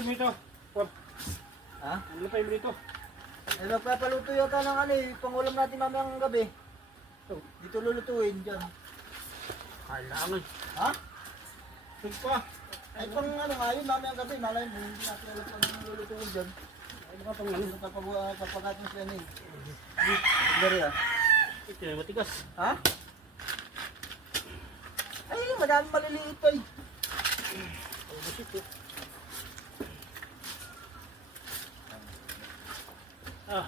lupay mo ito. Ha? Ang lupay mo ito. Ay, magpapaluto yata ng ano eh. Pangulam natin mamayang gabi. Dito lulutuin dyan. Kailangan. Ha? Ito pa. Ay, pang ano nga yun, mamayang gabi. Malay mo, hindi natin alam kung lulutuin dyan. Ay, baka pang ano. Papagat mo siya eh. Dari ah. Ito na matigas. Ha? Ay, madami maliliit pa eh. Ubus ito. Ah.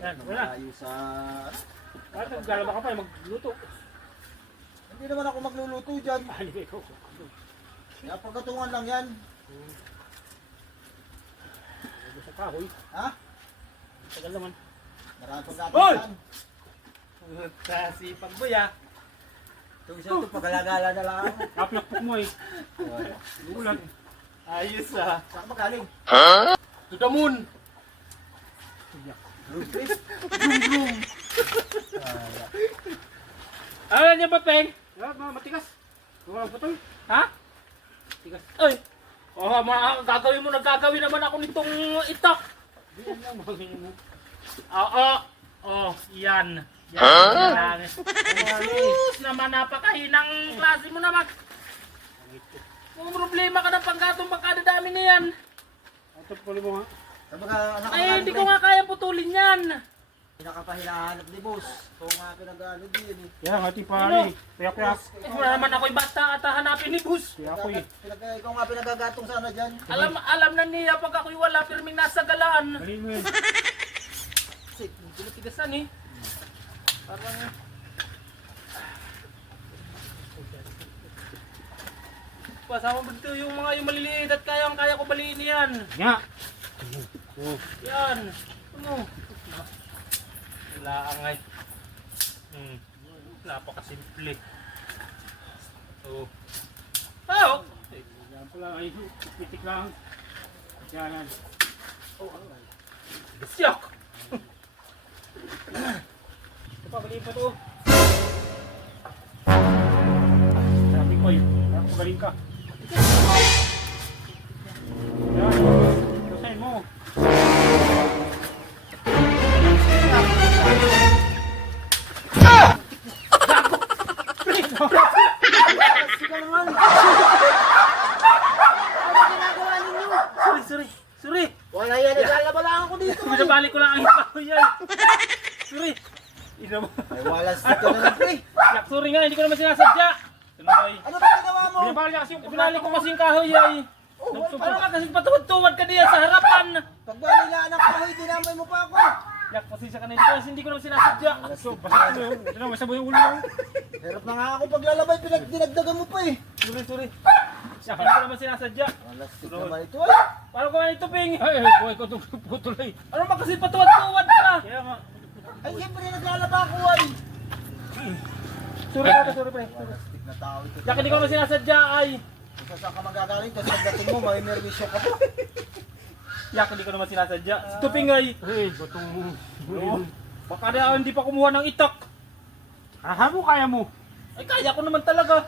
Yan, wala. Malayo sa... Bakit naglalaba ka pa magluto? Hindi naman ako magluluto dyan. Ah, hindi ikaw. Kaya pagkatungan lang yan. Ubus sa kahoy. Ha? Tagal naman. Marami pang Hoy! natin yan. Kasi pagboy ah. Itong siya ito, pagalagala na lang ako. Kaplakpok mo eh. Ulan. Ayos ah. Saan ba galing? To the moon. Brum. Ano niya ba, Peng? Matigas. Walang putol. Ha? Matigas. Ay! Oh, gagawin mo, nagkagawin naman ako nitong itak. Yan lang, magawin mo. Oo. Oh, yan. Yan. Sus naman, napakahinang klase mo naman. Kung problema ka ng panggatong pagkadadami na yan. Ito puli mo nga. Ay, hindi ko nga kaya putulin yan. Pinakapahinahanap ni boss. Kung nga pinag-ano din eh. Kaya nga, tipari. Kaya. Wala naman ako'y basta at hanapin ni Bus. Kaya ako eh. Ikaw nga pinagagatong sana dyan. Alam na niya pag ako'y wala, pirming nasa galaan. Galing mo yun. Pinatigasan eh. Parang... Pasama mo dito yung mga yung maliliit at kaya ko baliin yan. Nga. Yan. Ano? Wala angay. Napakasimple. So. Oh! Yan pala ay pitik lang. Yan. Oh, Siyak! Ito pa, galing pa to. Sabi ko yun. Parang magaling ka. Yan. Kasayin mo. Sige naman. Ano ginagawa ninyo? Sorry. Wala yan, naglalaba lang ako dito. Binabalik ko lang ang ito yan. Sorry. Ina mo. Ay, walas dito na lang, pre. Sorry nga, hindi ko naman sinasadya. Ano ba ginawa mo? Binabalik ko kasi yung kahoy ay. Parang ka kasi patuwad-tuwad ka diyan sa harapan. Pag balilaan ang kahoy, dinamay mo pa ako. Yak, pasensya ka na hindi ko naman sinasadya. So, basta mo yun. Ito na, masabay yung ulo mo. Hirap na nga ako paglalabay, dinagdagan mo pa eh. Sorry. Siya, hindi ko naman sinasadya. Walas dito naman ito ay. Parang ko nga ito, Ping. Ay, buhay ko itong putulay. Ano ba kasi patuwad-tuwad ka? Kaya nga. Ay, siyempre naglalaba ako ay. Sorry, pre. Walastik na tao ito. Yak, hindi ko naman sinasadya ay. Kung saan ka magagaling, kasi pagdating mo, may nervisyo ka pa. Yak, hindi ko naman sinasadya. Si Tuping ay. Hey, batong mo. Baka na hindi pa kumuha ng itak. Aha mo, kaya mo. Ay, kaya ko naman talaga.